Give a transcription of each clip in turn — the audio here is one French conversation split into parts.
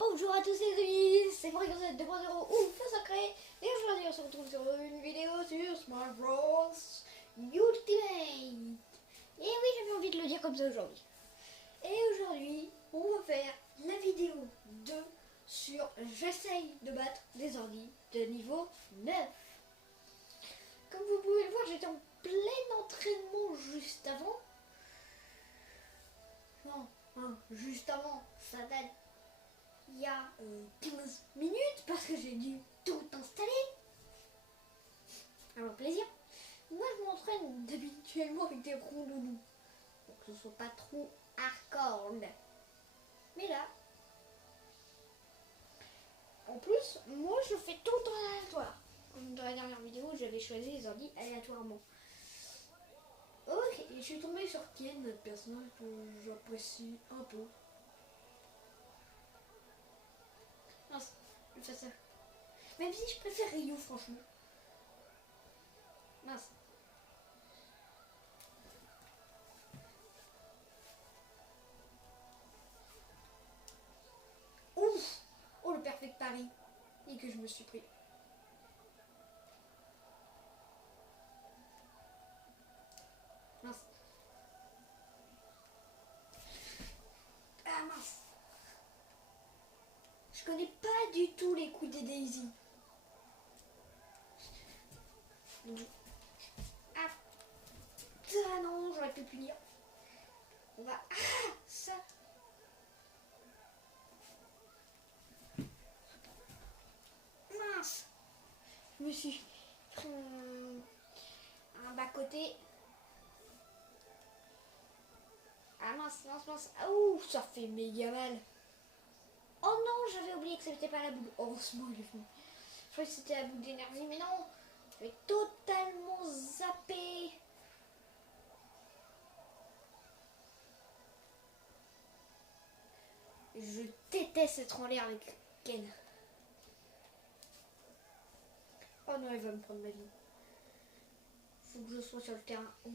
Bonjour à tous les amis, c'est Fréquence 2.0 ou Feu Sacré. Et aujourd'hui on se retrouve sur une vidéo sur Smash Bros Ultimate. Et oui, j'avais envie de le dire comme ça aujourd'hui. Et aujourd'hui, on va faire la vidéo 2 sur j'essaye de battre des ordi de niveau 9. Comme vous pouvez le voir, j'étais en plein entraînement juste avant. Non, juste avant, ça date il y a 15 minutes parce que j'ai dû tout installer. Alors plaisir. Moi je m'entraîne habituellement avec des ronds pour que ce soit pas trop hardcore. Mais là, en plus, moi je fais tout en aléatoire. Comme dans la dernière vidéo, j'avais choisi les ordi aléatoirement. Ok, et je suis tombée sur Ken, notre personnage que j'apprécie un peu. Mince, je fais ça. Même si je préfère Ryu, franchement. Mince. Ouf! Oh, le perfect pari. Et que je me suis pris. Mince. Ah mince. Je connais pas du tout les coups des Daisy. Ah non, j'aurais pu punir. On va... Ah ça. Mince. Je me suis pris un bas-côté. Ah mince, mince, mince. Ah, ouh, ça fait méga mal. Oh non, j'avais oublié que c'était pas la boule. Heureusement, il est venu. Je croyais que c'était la boule d'énergie, mais non. J'avais totalement zappé. Je déteste être en l'air avec Ken. Oh non, il va me prendre ma vie. Faut que je sois sur le terrain. Oh.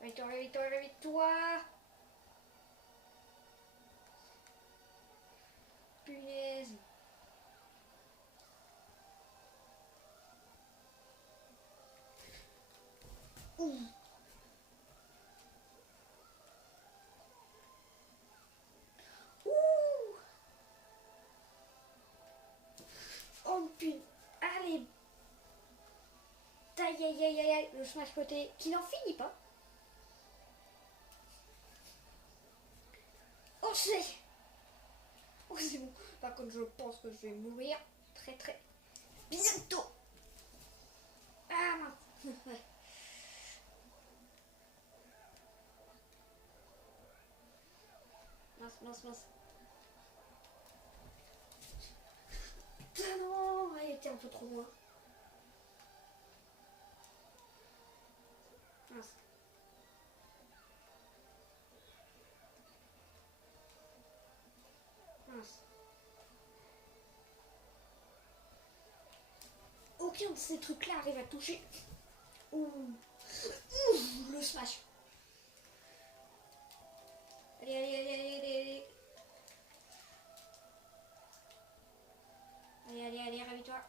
Réveille-toi, réveille-toi, réveille-toi. Punaise. Ouh. Ouh. Oh putain. Allez. Aïe aïe aïe aïe aïe. Le smash côté qui n'en finit pas. Oh c'est. Oh c'est bon. Par contre je pense que je vais mourir très très bientôt. Ah mince. Ouais. Mince, mince, mince. Ah non, elle était un peu trop loin. Mince. Mince. Aucun de ces trucs-là arrive à toucher. Ouh. Ouh, le smash. Allez, allez, allez, allez, allez. Allez, allez, allez, réveille-toi.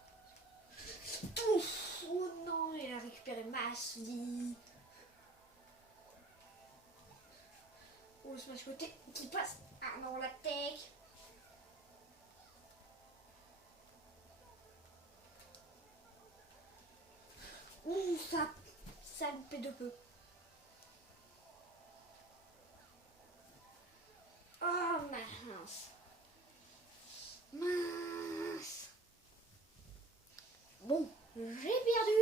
Ouf. Oh non, il a récupéré ma vie. Oh, le smash côté qui passe. Ah non, la tech. Ouh, ça loupé de peu. Oh mince. Mince. Bon, j'ai perdu,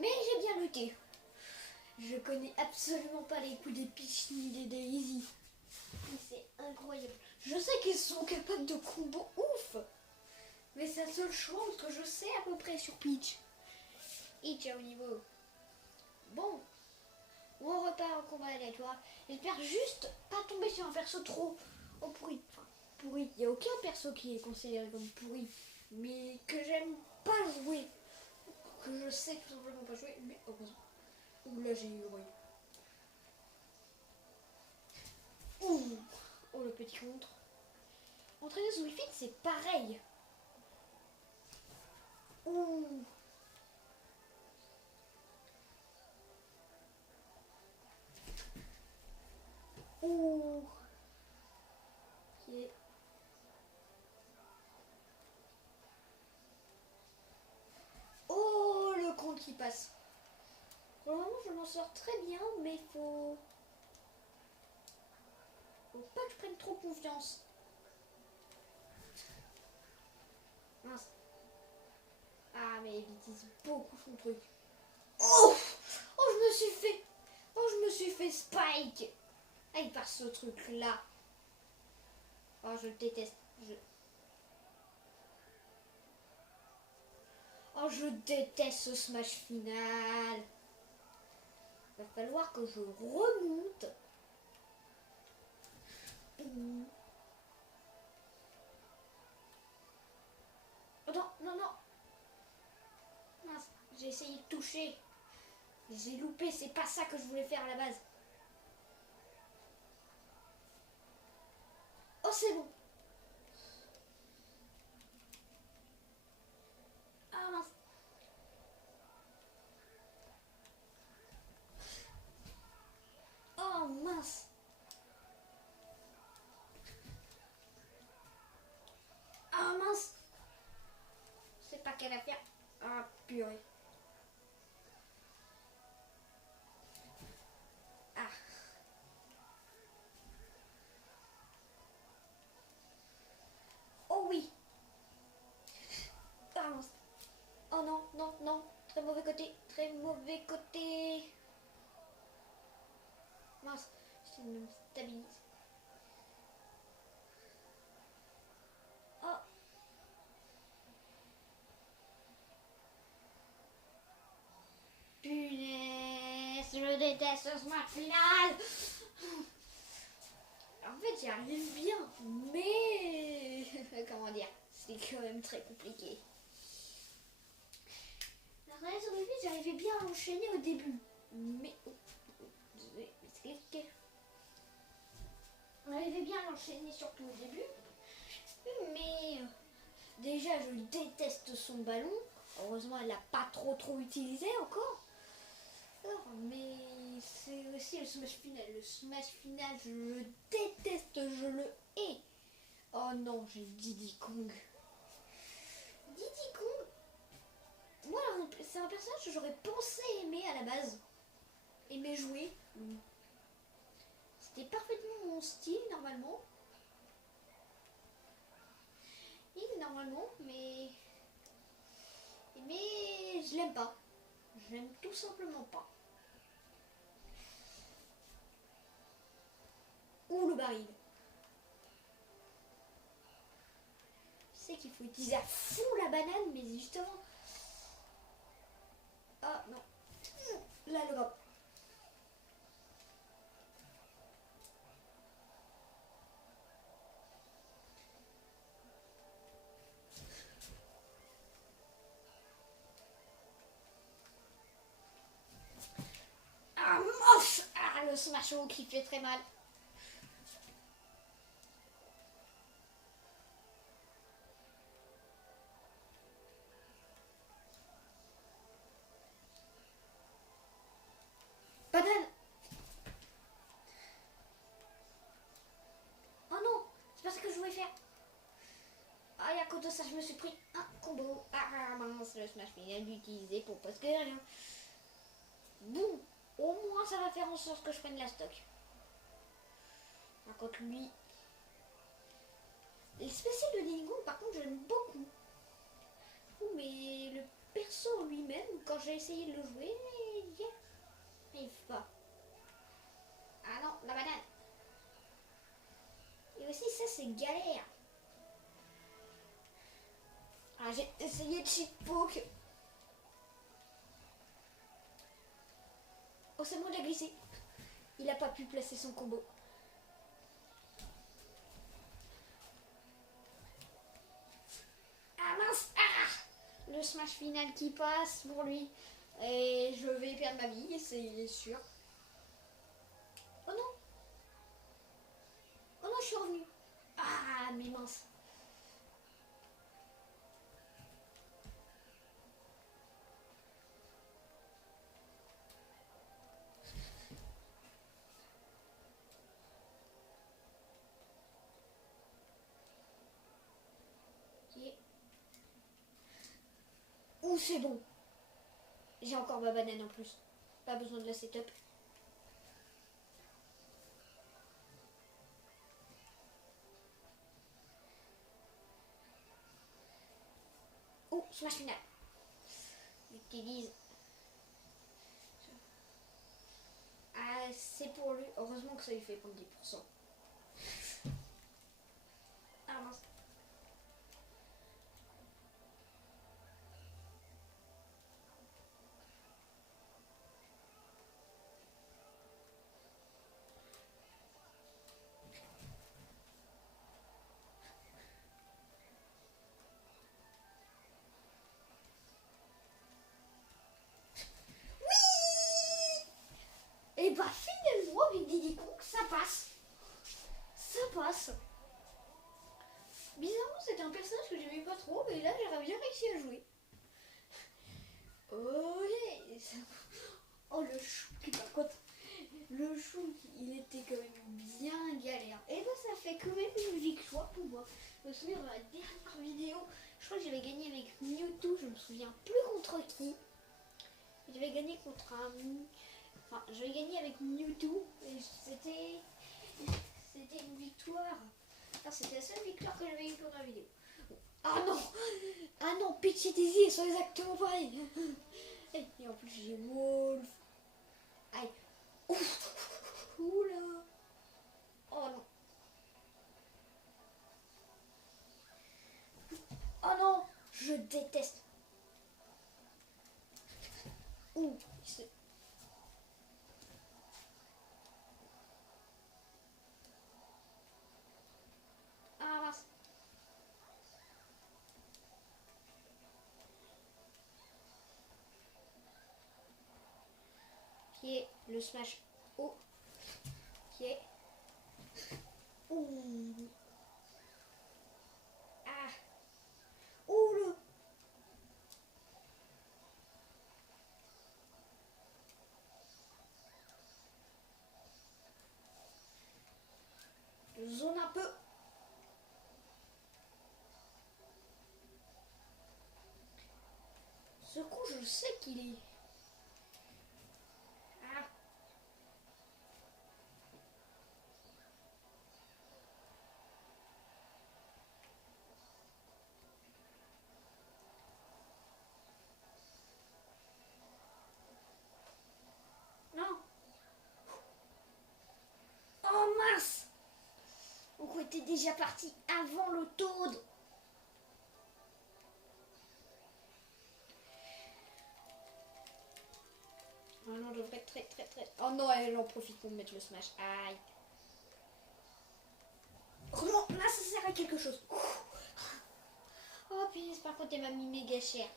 mais j'ai bien lutté. Je connais absolument pas les coups des Peach ni des Daisy. C'est incroyable. Je sais qu'ils sont capables de combos ouf. Mais c'est la seule chose que je sais à peu près sur Peach. Peach à haut niveau. Bon, on repart en combat aléatoire. J'espère juste pas tomber sur un perso trop pourri. Enfin, pourri. Il n'y a aucun perso qui est considéré comme pourri. Mais que j'aime pas jouer. Que je sais tout simplement pas jouer. Mais heureusement. Ouh là j'ai eu le bruit. le petit contre. Entraîneuse Wii Fit, c'est pareil. Ouh. Ouh. Ok. Oh, le compte qui passe. Pour le moment, je m'en sors très bien, mais faut pas que je prenne trop confiance. Mince. Ah, mais il utilise beaucoup son truc. Oh, oh, je me suis fait Spike. Ah, il passe ce truc là. Oh, je le déteste. Oh, je déteste ce smash final. Va falloir que je remonte. Oh non, non, non. Mince, j'ai essayé de toucher. J'ai loupé, c'est pas ça que je voulais faire à la base. Oh, c'est bon. Ah mince. Oh mince. Ah mince. C'est pas quelle affaire. Ah purée. Ah. Oh oui. Ah mince. Oh non, non, non. Très mauvais côté. Très mauvais côté. Mince. Je me stabilise. Oh. Punaise. Je déteste ce match final. En fait, j'y arrive bien. Mais... comment dire, c'est quand même très compliqué. La réalité sur le vide, j'arrivais bien à enchaîner au début. Mais... on arrivait bien à l'enchaîner surtout au début. Mais... déjà, je déteste son ballon. Heureusement, elle l'a pas trop utilisé encore. Mais c'est aussi le smash final. Le smash final, je le déteste, je le hais. Oh non, j'ai Diddy Kong. Diddy Kong, moi, c'est un personnage que j'aurais pensé aimer à la base. Aimer jouer. C'était parfaitement mon style normalement. Mais je l'aime pas. Je l'aime tout simplement pas. Ou le baril. Je sais qu'il faut utiliser à fond la banane, mais justement... ah non. Là, le drop. Ah, moche. Ah, le smash qui fait très mal. Banane. Oh non, c'est pas ça que je voulais faire. Ah, et à cause de ça, je me suis pris un combo. Ah mince, le smash final utilisé pour presque rien. Bon, au moins ça va faire en sorte que je prenne la stock. Par contre, lui... les spéciales de Diddy Kong, par contre, j'aime beaucoup. Mais le perso lui-même, quand j'ai essayé de le jouer, il n'arrive pas. Ah non, la banane. Et aussi, ça, c'est galère. Ah, j'ai essayé de cheat poke. Oh, c'est bon, il a glissé. Il n'a pas pu placer son combo. Ah mince. Ah, le smash final qui passe pour lui. Et je vais perdre ma vie, c'est sûr. Oh non. Oh non, je suis revenu. mince. Ok. Ouh, c'est bon. J'ai encore ma banane en plus. Pas besoin de la setup. Oh, smash final. J'utilise. Ah, c'est pour lui. Heureusement que ça lui fait prendre 10%. Ah mince. Et bah finalement avec Diddy Kong, ça passe. Ça passe. Bizarrement c'était un personnage que j'aimais pas trop, mais là j'aurais bien réussi à jouer. Ok. Oh le chou, par contre, le chou il était quand même bien galère. Et bah ça fait quand même une victoire pour moi. Je me souviens dans la dernière vidéo, je crois que j'avais gagné avec Mewtwo, je me souviens plus contre qui. J'avais gagné contre un... Enfin, j'avais gagné avec Mewtwo et c'était une victoire. Enfin, c'était la seule victoire que j'avais eue pour la vidéo. Ah non. Ah non, Peach et Daisy, ils sont exactement pareils. Et en plus, j'ai Wolf. Aïe. Ouf. Oula. Oh non. Oh non. Je déteste. Ouh. Ah mince. Qui est le smash. Oh. Qui est. Ouh. Ah. Ouh le. Zone un peu. Ce coup, je sais qu'il est. Ah. Non. Oh mince. On était déjà parti avant le Toad. Oh non, je devrais être très très très. Oh non, elle en profite pour me mettre le smash. Aïe. Oh non, là ça sert à quelque chose. Oh punaise, par contre elle m'a mis méga cher.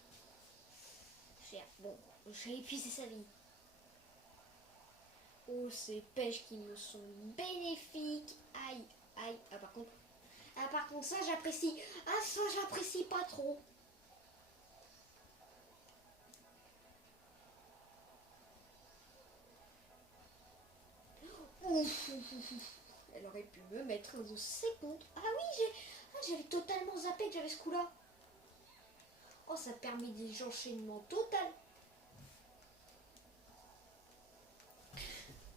Cher. Bon, j'ai épuisé sa vie. Oh, ces pêches qui me sont bénéfiques. Aïe, aïe. Ah par contre. Ah par contre ça j'apprécie. Ah ça j'apprécie pas trop. Ouf, ouf, ouf, ouf. Elle aurait pu me mettre un de ses comptes. Ah oui, j'avais totalement zappé que j'avais ce coup-là. Oh, ça permet des enchaînements total.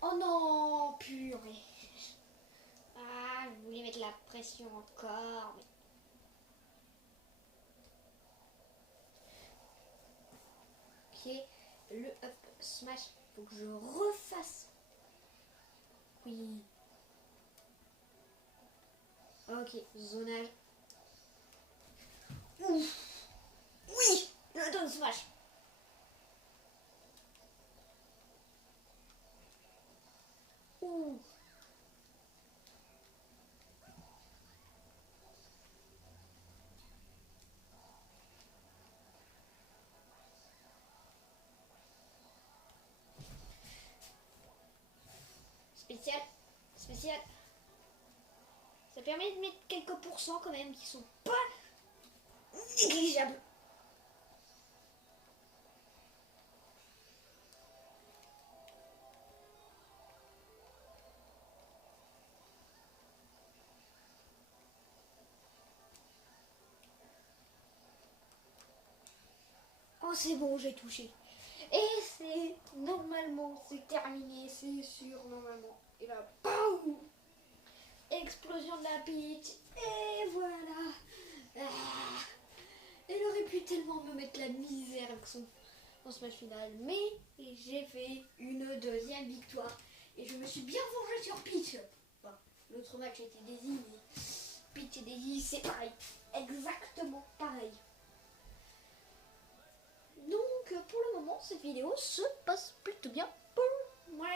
Oh non, purée. Ah, je voulais mettre la pression encore. Mais... Ok, le up smash. Faut que je refasse. Oui. Ok, zonage. Ouf. Oui, le down smash. Ouh. Spécial. Spécial. Ça permet de mettre quelques pourcents quand même qui sont pas négligeables. Oh c'est bon, j'ai touché. Et c'est normalement, c'est terminé, c'est sûr normalement. Et là, BAM! Explosion de la pitch. Et voilà. Ah, elle aurait pu tellement me mettre la misère avec son smash final. Mais j'ai fait une deuxième victoire. Et je me suis bien vengée sur Peach. Enfin, l'autre match était Daisy, mais Peach et Daisy, c'est pareil. Exactement pareil. Donc pour le moment, cette vidéo se passe plutôt bien pour moi.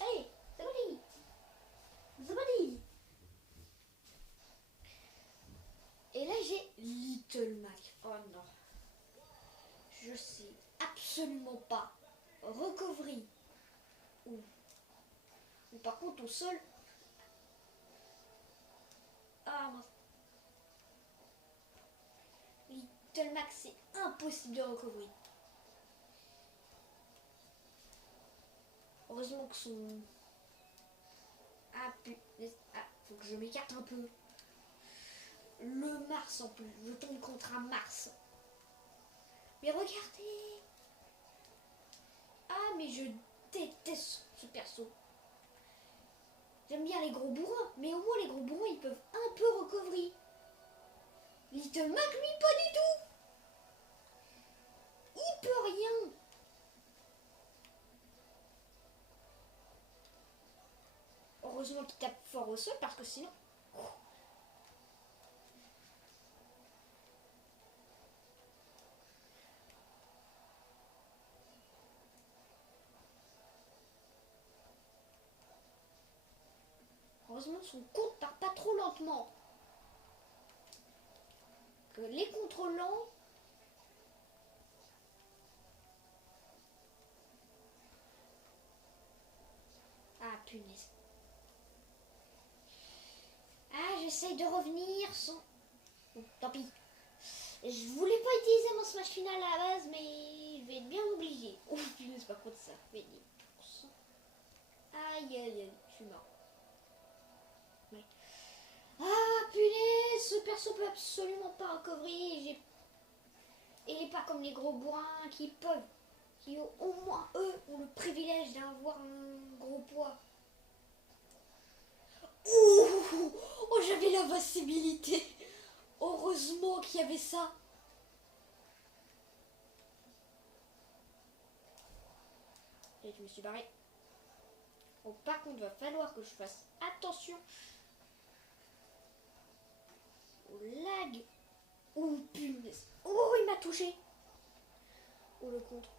Allez, c'est parti. C'est parti. Et là j'ai Little Mac. Oh non. Je sais absolument pas. Recovery. Ou par contre au sol. Ah mince. Little Mac, c'est impossible de recovery. Heureusement que son... Ah putain. Ah, faut que je m'écarte un peu. Le Mars en plus. Je tombe contre un Mars. Mais regardez. Ah mais je déteste ce perso. J'aime bien les gros bourrins. Mais au moins les gros bourrins ils peuvent un peu recovery. Little Mac lui pas du tout. Il peut rien. Heureusement qu'il tape fort au sol parce que sinon... Heureusement son compte part pas trop lentement. Que les contrôlants... Ah punaise. Ah j'essaye de revenir sans... Oh, tant pis. Je voulais pas utiliser mon smash final à la base mais je vais être bien obligé. Oh punaise par contre ça fait 10%. Aïe aïe aïe, je suis mort. Ouais. Ah punaise, ce perso peut absolument pas recovery. Et il n'est pas comme les gros bourrins qui peuvent, qui au moins eux ont le privilège d'avoir un gros poids. Ouh, oh j'avais l'invincibilité. Heureusement qu'il y avait ça. Et je me suis barré. Bon, par contre, il va falloir que je fasse attention au lag. Oh punaise. Oh il m'a touché. Oh le contre.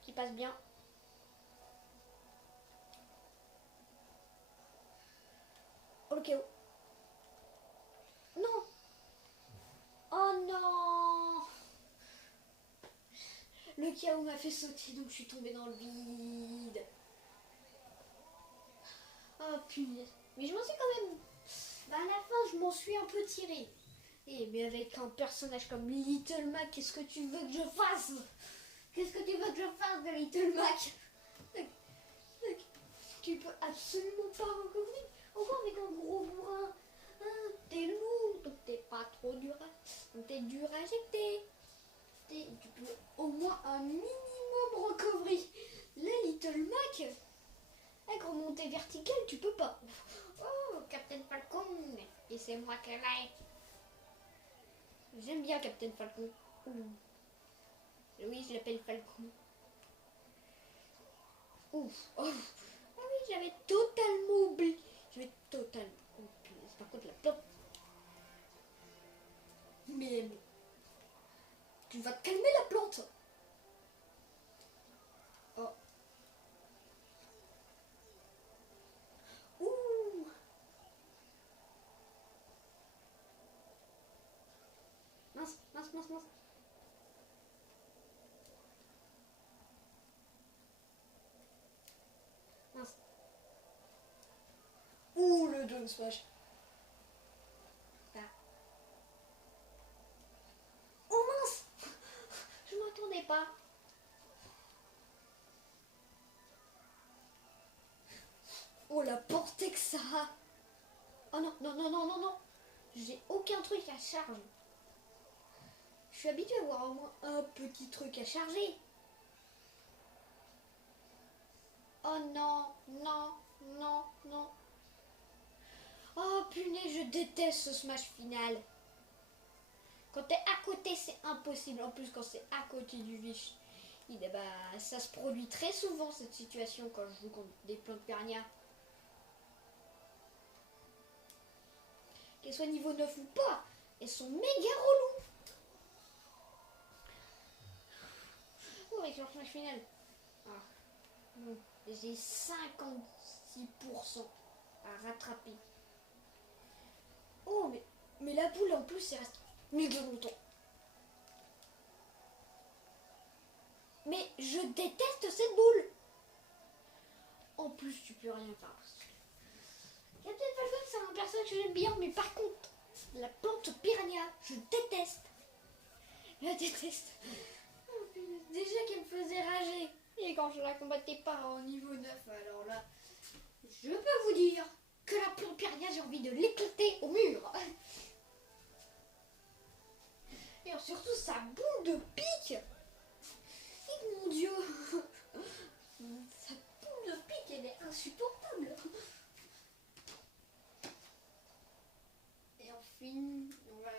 Qui passe bien. Oh le KO. Non. Oh non. Le KO m'a fait sauter donc je suis tombée dans le vide. Oh punaise. Mais je m'en suis quand même... Bah à la fin je m'en suis un peu tirée. Mais avec un personnage comme Little Mac, qu'est-ce que tu veux que je fasse? Qu'est-ce que tu veux que je fasse de Little Mac? Tu peux absolument pas recouvrir. Encore avec un gros bourrin. Hein, t'es lourd, donc t'es pas trop dur à... Donc t'es dur à jeter. Tu peux au moins un minimum recovery. Là, Little Mac, avec remontée verticale, tu peux pas. Oh, Captain Falcon. Et c'est moi qui l'ai. J'aime bien Captain Falcon. Ouh. Oui, je l'appelle Falcon. Ouf. Oh. Ah oui, j'avais totalement oublié. J'avais totalement oublié. Par contre, la plante. Mais tu vas te calmer la plante. Oh. Ouh. Mince, mince, mince, mince. Mince. Ouh, le down smash. ça? Oh non, non, non, non, non, non. J'ai aucun truc à charger. Je suis habituée à avoir au moins un petit truc à charger. Oh non, non, non, non. Oh punaise, je déteste ce smash final. Quand t'es à côté, c'est impossible. En plus, quand c'est à côté du vif, ça se produit très souvent cette situation quand je joue contre des plantes piranha. Qu'elles soient niveau 9 ou pas, elles sont méga reloues. Oh, avec leur smash final. Ah, bon, j'ai 56% à rattraper. Oh, mais la boule en plus, elle reste méga longtemps. Mais je déteste cette boule. En plus, tu peux rien faire. Captain Falcon, c'est un personnage que j'aime bien, mais par contre, la plante piranha, je déteste. Je la déteste. Déjà qu'elle me faisait rager. Et quand je la combattais pas au niveau 9, alors là, je peux vous dire que la plante piranha, j'ai envie de l'éclater au mur. Et surtout sa boule de pique. Et mon Dieu. Sa boule de pique, elle est insupportable. Et enfin, on va...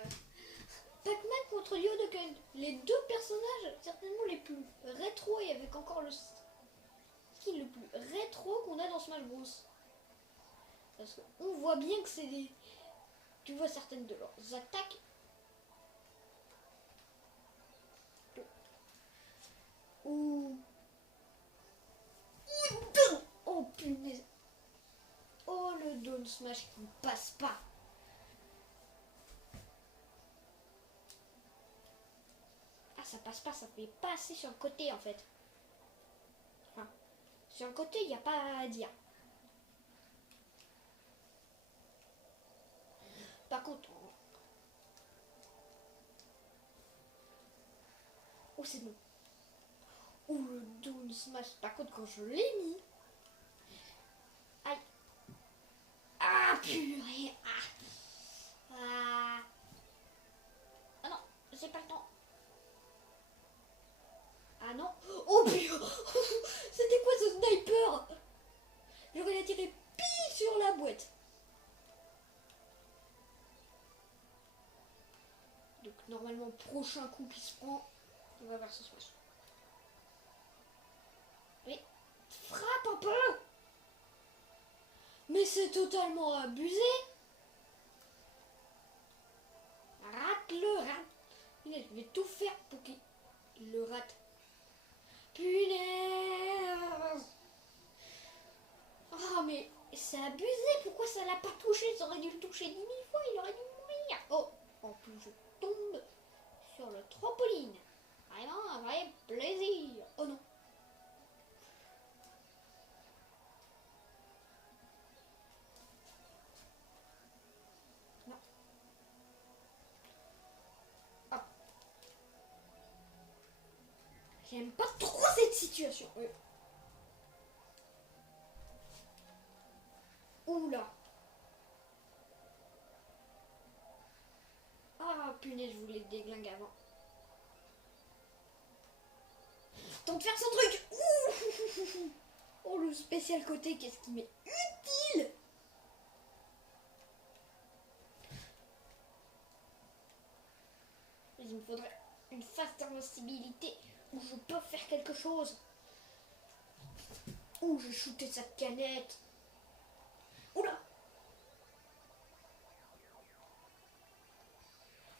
Pac-Man contre Yodoken. Les deux personnages, certainement les plus rétro et avec encore le skill le plus rétro qu'on a dans Smash Bros. Parce qu'on voit bien que c'est des... Tu vois certaines de leurs attaques. Ou... Oh punaise. Oh le Down Smash qui ne passe pas. Ah ça passe pas, ça fait pas assez sur le côté en fait. Enfin, sur le côté il n'y a pas à dire. Par contre... Oh c'est bon. Oh le Down Smash. Par contre quand je l'ai mis... Aïe. Ah purée. Ah non, j'ai pas le temps. Ah non. Oh putain. C'était quoi ce sniper? J'aurais la tiré pile sur la boîte. Donc normalement prochain coup qui se prend, on va voir ce smash. Mais frappe un peu. Mais c'est totalement abusé. Rate-le, rate. Punaise, je vais tout faire pour qu'il le rate. Punaise. Ah mais c'est abusé. Pourquoi ça l'a pas touché? Ça aurait dû le toucher 10 000 fois. Il aurait dû mourir. Oh, en plus je tombe sur le trampoline. Vraiment un vrai plaisir. Oh non. Non. Ah. J'aime pas trop cette situation. Oula. Ah punaise, je voulais déglinguer avant. Tente de faire son truc. Ouh. Oh le spécial côté, qu'est-ce qui m'est utile. Il me faudrait une phase d'invincibilité où je peux faire quelque chose. Ouh, j'ai shooté sa canette. Oula.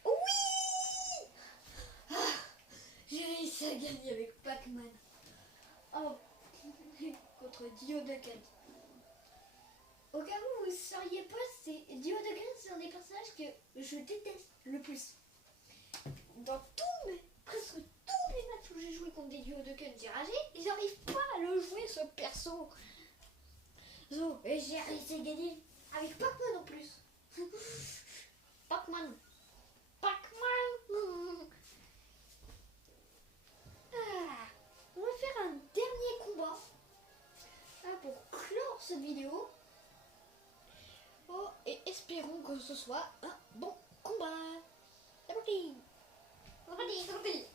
Oui. Ah, j'ai réussi à gagner avec Pac-Man. Oh, contre Diodaken. Au cas où vous ne sauriez pas, Diodaken, c'est un des personnages que je déteste le plus. Dans presque tous les matchs où j'ai joué contre des Diodaken tiragés, j'arrive pas à le jouer ce perso. So, et j'ai réussi à gagner avec Pac-Man en plus. Pac-Man. Pac-Man. Ah, on va faire un dernier combat pour clore cette vidéo. espérons que ce soit un bon combat. C'est parti. C'est parti, c'est parti.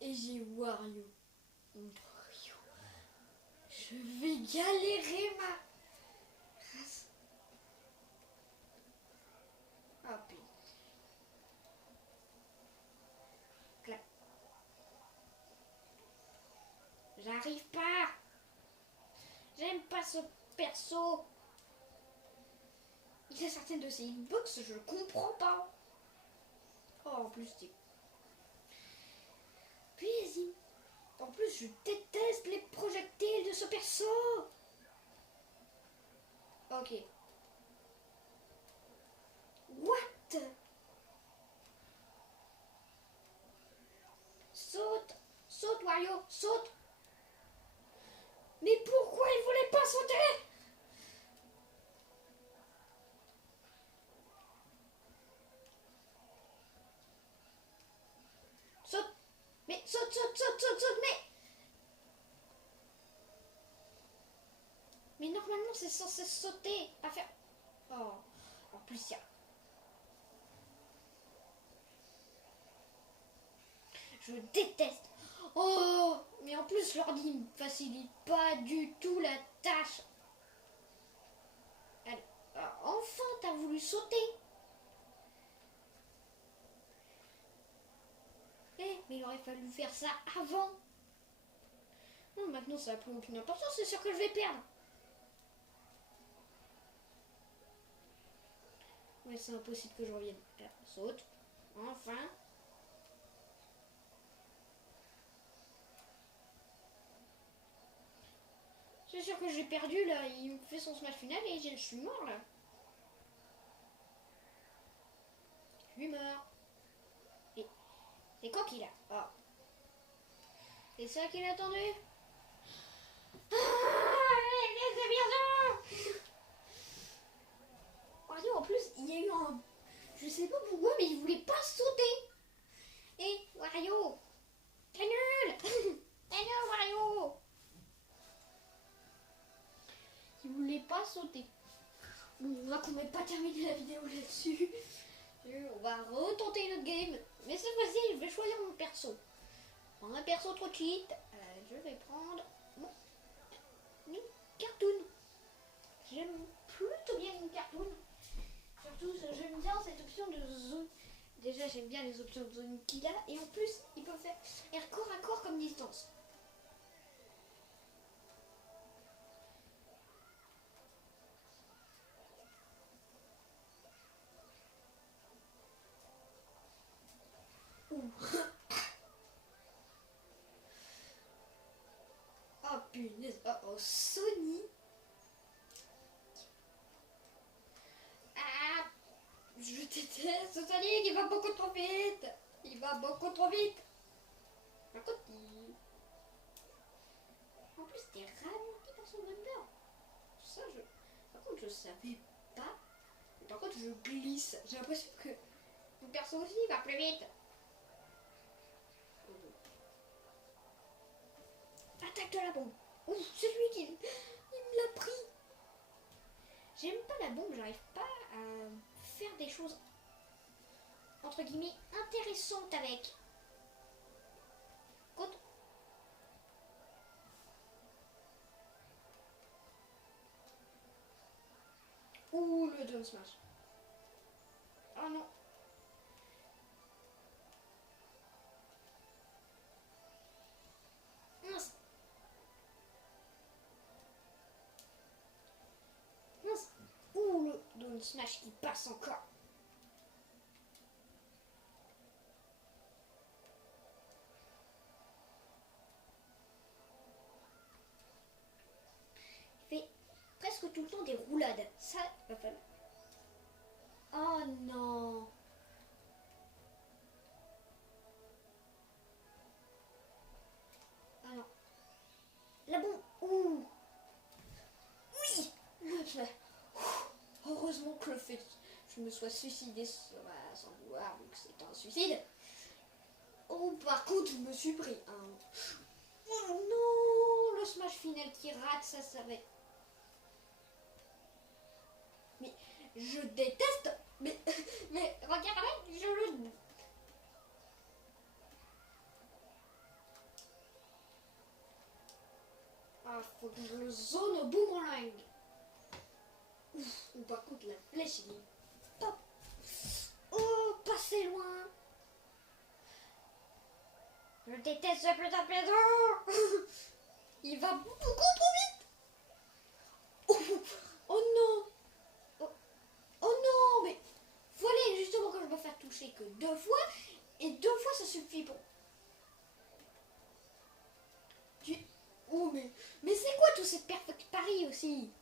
Et j'ai Wario. Je vais galérer ma race. Ah putain. Clap. J'arrive pas. J'aime pas ce perso. Il y a certaines de ces hitbox, je comprends pas. Oh, en plus, c'est... Puis, en plus, je déteste les projectiles de ce perso. Ok. What? Saute. Saute, Wario, saute. Mais pourquoi il voulait pas sauter? Saute. Mais saute, saute, saute, saute, saute, mais normalement, c'est censé sauter, pas faire... Oh, en plus, il y a... Je déteste. Oh, mais en plus, l'ordi ne facilite pas du tout la tâche. Allez, enfin, t'as voulu sauter. Mais il aurait fallu faire ça avant. Non, maintenant, ça n'a plus aucune importance, c'est sûr que je vais perdre. Ouais, c'est impossible que je revienne. Là, saute. Enfin. C'est sûr que j'ai perdu là. Il me fait son smash final et je suis mort là. Je suis mort. Et c'est quoi qu'il a? Oh. C'est ça qu'il a attendu? C'est bien ça. Wario, en plus, il y a eu un... Je sais pas pourquoi, mais il voulait pas sauter. Et Wario, t'es nul. T'es nul, Wario. Il voulait pas sauter. Bon, on va quand même pas terminer la vidéo là-dessus. On va retenter notre game. Mais cette fois-ci, je vais choisir mon perso. Pour un perso trop cheat, je vais prendre mon cartoon. J'aime plutôt bien mon cartoon. Surtout, j'aime bien cette option de zone. Déjà, j'aime bien les options de zone qu'il a. Et en plus, il peut faire corps à corps comme distance. Oh punaise, oh Sony. Ah, je déteste Sonic, il va beaucoup trop vite. Il va beaucoup trop vite. Par contre, en plus, t'es ralenti par son Wonder. Ça, par contre, je savais pas. Par contre, je glisse. J'ai l'impression que mon perso aussi va plus vite. Attaque de la bombe. Ouh, c'est lui qui me l'a pris. J'aime pas la bombe, j'arrive pas à faire des choses entre guillemets intéressantes avec. Quand... Ouh, le down smash. Oh non. Mince. Mince. Ouh, le down smash qui passe encore. Il fait presque tout le temps des roulades. Ça va falloir. Oh non. Alors. La bombe. Ouh. Oui. Heureusement que le fait je me sois suicidé sans vouloir, vu que c'est un suicide. Oh, par contre, je me suis pris un... Oh non, le smash final qui rate, ça savait. je déteste. Mais regardez, je le. Ah, faut que je le zone au boomerang. Ouf, ou par contre la flèche il est top. Oh, passez loin. Je déteste ce putain de pédant. Il va beaucoup trop vite. Oh, oh non. Oh, oh non, mais fallait justement que je me fasse toucher que 2 fois. Et 2 fois ça suffit pour... Oh mais c'est quoi tous ces perfect paris aussi?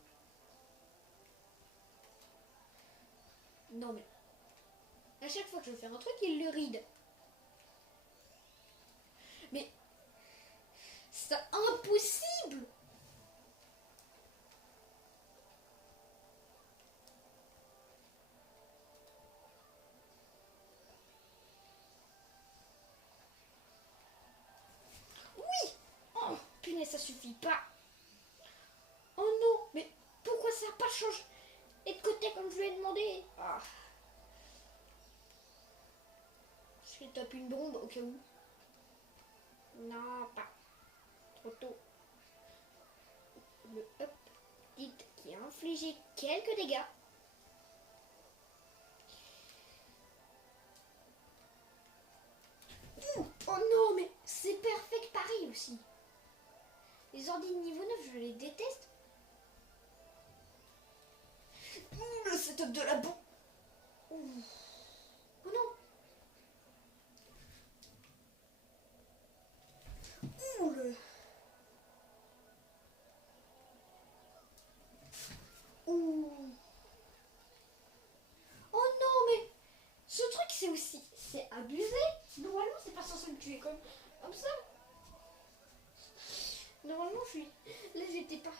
Non mais... À chaque fois que je fais un truc, il le ride. Mais... C'est impossible. Oui. Oh, punaise, ça suffit pas. Oh non, mais pourquoi ça n'a pas changé et de côté comme je lui ai demandé? Ah. Je tape une bombe au cas où. Non, pas. Trop tôt. Le up hit qui a infligé quelques dégâts. Oh non, mais c'est perfect pareil aussi. Les ordi de niveau 9, je les déteste. Le setup de la bombe. Oh non. Ouh le... Ouh. Oh non, mais ce truc c'est aussi... C'est abusé. Normalement c'est pas censé me tuer comme ça. Normalement je suis... Là j'étais pas...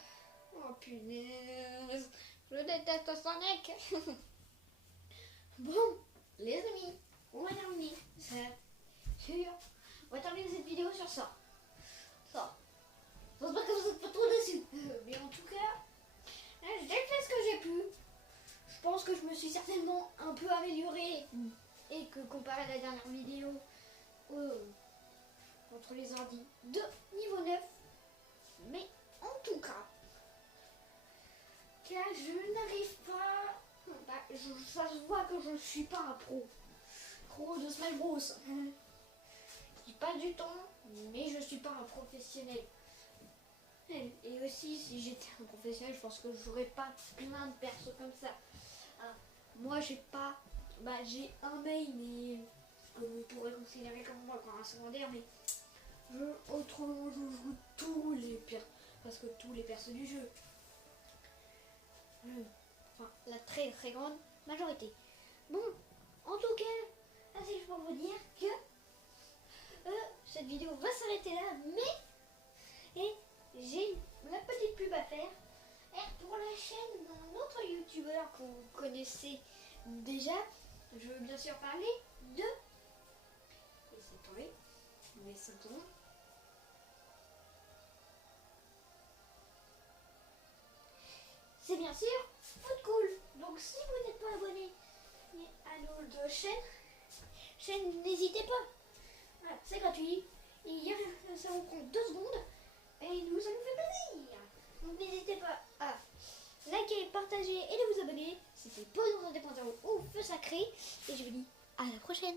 Oh punaise. Je déteste Sonic. Bon, les amis, on va terminer. Sûr. On va terminer cette vidéo sur ça. Ça. Je pense pas que vous êtes pas trop dessus. Mais en tout cas, j'ai fait ce que j'ai pu. Je pense que je me suis certainement un peu améliorée. Et que comparé à la dernière vidéo, contre les ordis de niveau 9. Mais en tout cas, car je n'arrive pas... ça se voit que je ne suis pas un pro de Smash Bros. Je dis pas du temps, mais je suis pas un professionnel. Et aussi, si j'étais un professionnel, je pense que j'aurais pas plein de persos comme ça. Moi, j'ai pas... j'ai un main, mais que vous pourrez considérer comme moi comme un secondaire, mais autrement, je joue tous les persos, parce que tous les persos du jeu. Enfin, la très très grande majorité. Bon, en tout cas, c'est juste pour vous dire que cette vidéo va s'arrêter là, mais j'ai la petite pub à faire. Et pour la chaîne d'un autre youtubeur que vous connaissez déjà, je veux bien sûr parler de... Laissez tomber, laissez tomber. C'est bien sûr Foot Cool. Donc si vous n'êtes pas abonné à notre chaîne, n'hésitez pas. Voilà, c'est gratuit. Ça vous prend 2 secondes et ça nous fait plaisir. Donc n'hésitez pas à liker, partager et de vous abonner. C'était Pause dans 2.0 ou Feu Sacré. Et je vous dis à la prochaine.